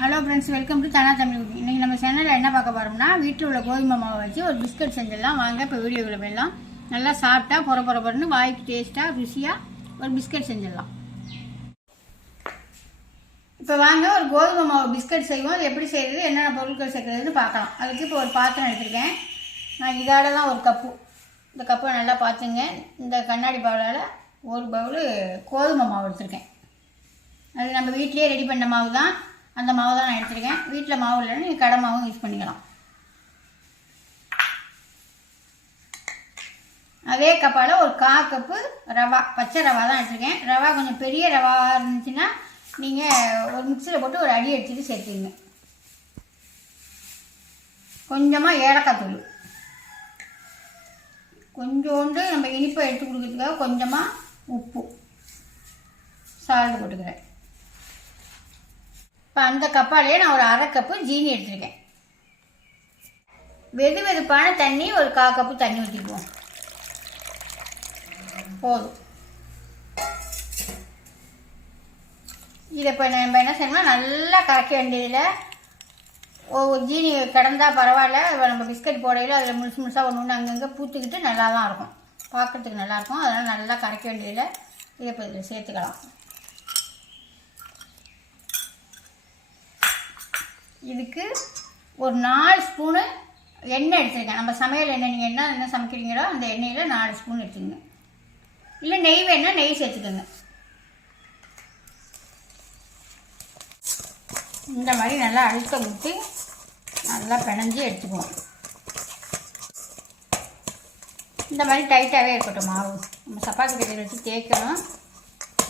Hello friends welcome to Dhana Tamil இன்றைக்கி நம்ம சேனலில் என்ன பார்க்க போகிறோம்னா வீட்டில் உள்ள கோதுமை மாவை வச்சு ஒரு பிஸ்கட் செஞ்சிடலாம். வாங்க இப்போ வீடியோவில் போயிடலாம். நல்லா சாப்பிட்டா பொற பொற வாய்க்கு டேஸ்ட்டாக ருசியாக ஒரு பிஸ்கட் செஞ்சிடலாம். இப்போ வாங்க ஒரு கோதுமை மாவு பிஸ்கட் செய்வோம். அது எப்படி செய்கிறது என்னென்ன பொருட்கள் சேர்க்குறதுன்னு பார்க்கலாம். அதுக்கு இப்போ ஒரு பாத்திரம் எடுத்திருக்கேன். நான் இதால தான் ஒரு கப்பு. இந்த கப்பை நல்லா பார்த்துங்க. இந்த கண்ணாடி பவுலால் ஒரு பவுல் கோதுமை மாவு எடுத்திருக்கேன். அது நம்ம வீட்டிலேயே ரெடி பண்ண மாவு தான் அந்த மாவு தான் நான் எடுத்துருக்கேன். வீட்டில் மாவு இல்லைன்னா நீங்கள் கடை மாவும் யூஸ் பண்ணிக்கலாம். அதே கப்பால் ஒரு கா கப்பு ரவா பச்சை ரவா தான் எடுத்துருக்கேன். ரவா கொஞ்சம் பெரிய ரவா இருந்துச்சுன்னா நீங்கள் ஒரு மிக்சியில் போட்டு ஒரு அடி அடிச்சுட்டு சேர்த்துங்க கொஞ்சமாக ஏலக்காய் தூள். கொஞ்சோண்டு நம்ம இனிப்பை எடுத்து கொடுக்கறதுக்காக கொஞ்சமாக உப்பு. சால்ட் போட்டுக்கிறேன். இப்போ அந்த கப்பாலேயே நான் ஒரு அரை கப்பு ஜீனி எடுத்துருக்கேன். வெது வெதுப்பான தண்ணி ஒரு கா கப்பு தண்ணி ஊற்றிக்குவோம் போதும். இதை இப்போ நம்ம என்ன செய்யணும்னா நல்லா கரைக்க வேண்டியதில் ஒவ்வொரு ஜீனி கிடந்தால் பரவாயில்ல இப்போ நம்ம பிஸ்கட் போடையில் அதில் முழுசு முழுசாக ஒன்று ஒன்று அங்கங்கே பூத்துக்கிட்டு நல்லா தான் இருக்கும் பார்க்குறதுக்கு நல்லாயிருக்கும் அதனால் நல்லா கரைக்க வேண்டியதில் இதை இப்போ இதில் சேர்த்துக்கலாம். இதுக்கு ஒரு நாலு ஸ்பூனு எண்ணெய் எடுத்துருக்கேன். நம்ம சமையல் எண்ணெய் நீங்கள் என்ன என்ன சமைக்கிறீங்களோ அந்த எண்ணெயில் நாலு ஸ்பூன் எடுத்துக்கங்க. இல்லை நெய் வேணால் நெய் சேர்த்துக்கோங்க. இந்த மாதிரி நல்லா அழுத்த விட்டு நல்லா பிணைஞ்சி எடுத்துக்குவோம். இந்த மாதிரி டைட்டாகவே இருக்கட்டும் மாவு. நம்ம சப்பாத்தி கட்டி வச்சு தேய்க்கணும்.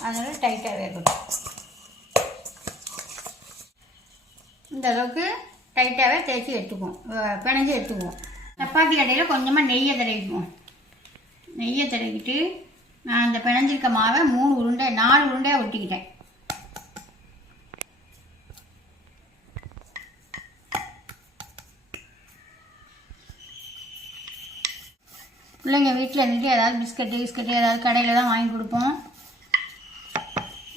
அதனால் டைட்டாகவே இருக்கட்டும். இந்த அளவுக்கு டைட்டாகவே தேய்ச்சி எடுத்துக்குவோம். பிணைஞ்சி எடுத்துக்குவோம். சப்பாத்தி கடையில் கொஞ்சமாக நெய்யை தடவிக்குவோம். நெய்யை தடவிக்கிட்டு நான் அந்த பிணைஞ்சிருக்க மாவை மூணு உருண்டை நாலு உருண்டையாக ஒட்டிக்கிட்டேன். பிள்ளைங்க வீட்டில் இருந்துட்டு ஏதாவது பிஸ்கட்டு பிஸ்கட்டு ஏதாவது கடையில் தான் வாங்கி கொடுப்போம்.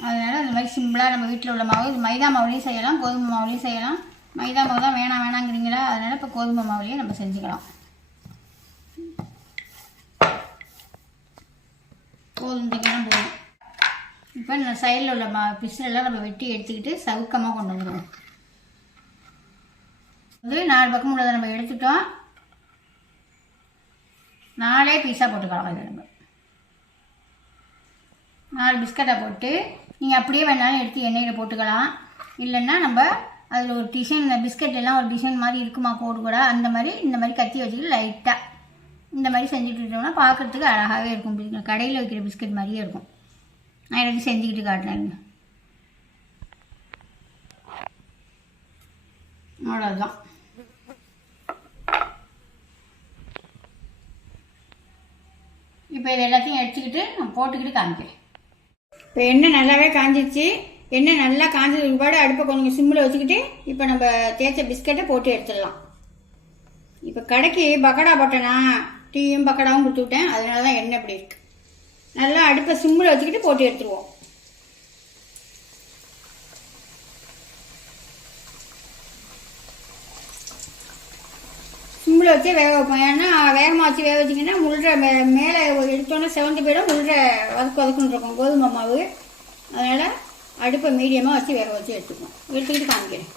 அதனால் இந்த மாதிரி சிம்பிளாக நம்ம வீட்டில் உள்ள மாவு இது மைதா மாவுலேயும் செய்யலாம் கோதுமை மாவுலேயும் செய்யலாம். மைதா மாவு தான் வேணாம் வேணாங்கிறீங்களா? அதனால் இப்போ கோதுமை மாவுலேயே நம்ம செஞ்சுக்கலாம். கோதுமை திங்கலாம் போதும். இப்போ இந்த சைடில் உள்ள மா பிசிலெல்லாம் நம்ம வெட்டி எடுத்துக்கிட்டு சவுக்கமாக கொண்டு வந்துடுவோம் முதல்ல நாலு பக்கம் உள்ளதை நம்ம எடுத்துட்டோம். நாலே பீஸாக போட்டுக்கலாம் அதில் நம்ம. நாலு பிஸ்கட்டை போட்டு நீங்கள் அப்படியே வேணாலும் எடுத்து எண்ணெயில் போட்டுக்கலாம். இல்லைன்னா நம்ம அதில் ஒரு டிசைன் இந்த பிஸ்கட் எல்லாம் ஒரு டிசைன் மாதிரி இருக்குமா கோடு கூட அந்த மாதிரி இந்த மாதிரி கத்தி வச்சுக்கிட்டு லைட்டாக இந்த மாதிரி செஞ்சுட்டு இருந்தோம்னா பார்க்குறதுக்கு அழகாகவே இருக்கும். கடையில் வைக்கிற பிஸ்கட் மாதிரியே இருக்கும். நான் எனக்கு செஞ்சுக்கிட்டு காட்டுறேன். அவ்வளோதான் இப்போ இது எல்லாத்தையும் எடுத்துக்கிட்டு நான் போட்டுக்கிட்டு காமிக்கிறேன். இப்போ எண்ணெய் நல்லாவே காஞ்சிருச்சு. எண்ணெய் நல்லா காஞ்சதுக்கு பாடு அடுப்பை கொஞ்சம் சிம்மில் வச்சுக்கிட்டு இப்போ நம்ம தேய்ச்ச பிஸ்கட்டை போட்டு எடுத்துடலாம். இப்போ கடைக்கு பக்கடா போட்டேனா டீயும் பக்கடாவும் கொடுத்து விட்டேன். அதனால தான் எண்ணெய் இப்படி இருக்குது நல்லா அடுப்பை சிம்மில் வச்சுக்கிட்டு போட்டு எடுத்துருவோம். சிம்மில் வச்சே வேக வைப்போம். ஏன்னா வேகமாக வச்சு வேக வச்சிங்கன்னா முள்ற மே மேலே எடுத்தோன்னே செவந்து போயிடும். முள்ற வதக்கு வதக்குன்னு இருக்கும். கோதுமை மாவு. அதனால் அடுப்பை மீடியமாக வச்சு வேக வச்சு எடுத்துக்குவோம். எடுத்துக்கிட்டு காமிக்கிறேன்.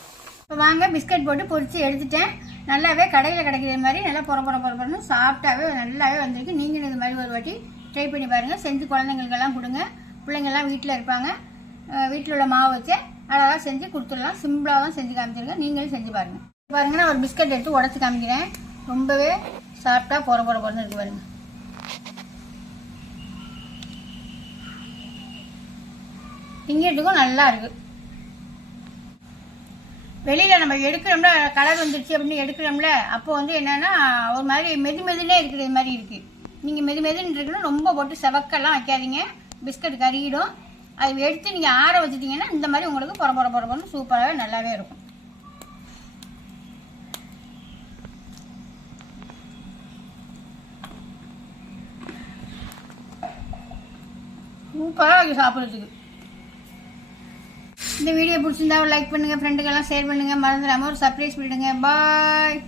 இப்போ வாங்க பிஸ்கட் போட்டு பொரித்து எடுத்துட்டேன். நல்லாவே கடையில் கிடைக்கிற மாதிரி நல்லா புற புற பொற சாஃப்டாகவே நல்லாவே வந்திருக்கு. நீங்களும் இது மாதிரி ஒரு வாட்டி ட்ரை பண்ணி பாருங்கள் செஞ்சு குழந்தைங்களுக்கெல்லாம் கொடுங்க. பிள்ளைங்கள்லாம் வீட்டில் இருப்பாங்க. வீட்டில் உள்ள மாவு வச்சு அழகாக செஞ்சு கொடுத்துடலாம். சிம்பிளாக தான் செஞ்சு காமிச்சிருக்கேன் நீங்களும் செஞ்சு பாருங்கள் பாருங்க நான் ஒரு பிஸ்கட் எடுத்து உடச்சி காமிக்கிறேன். ரொம்பவே சாஃப்டாக பொற பொற பொறன்னு இருக்கு பாருங்க. திங்கிறதுக்கும் நல்லா இருக்கு. வெளியில் நம்ம எடுக்கிறோம்ல கலர் வந்துருச்சு அப்படின்னு எடுக்கிறோம்ல அப்போ வந்து என்னென்னா ஒரு மாதிரி மெது மெதுனே இருக்கிறது மாதிரி இருக்குது நீங்கள் மெது மெதுன்னு இருக்கணும் ரொம்ப போட்டு செவக்கெல்லாம் வைக்காதீங்க. பிஸ்கட் கறியிடும் அது எடுத்து நீங்கள் ஆற வச்சுட்டிங்கன்னா இந்த மாதிரி உங்களுக்கு புற பொற பொற சூப்பராகவே நல்லாவே இருக்கும். சூப்பராக இருக்குது சாப்பிட்றதுக்கு. இந்த வீடியோ பிடிச்சிருந்தா லைக் பண்ணுங்கள் ஃப்ரெண்டுக்கெல்லாம் ஷேர் பண்ணுங்கள் மறந்துடாமல் ஒரு சர்ப்ரைஸ் விடுங்க. பாய்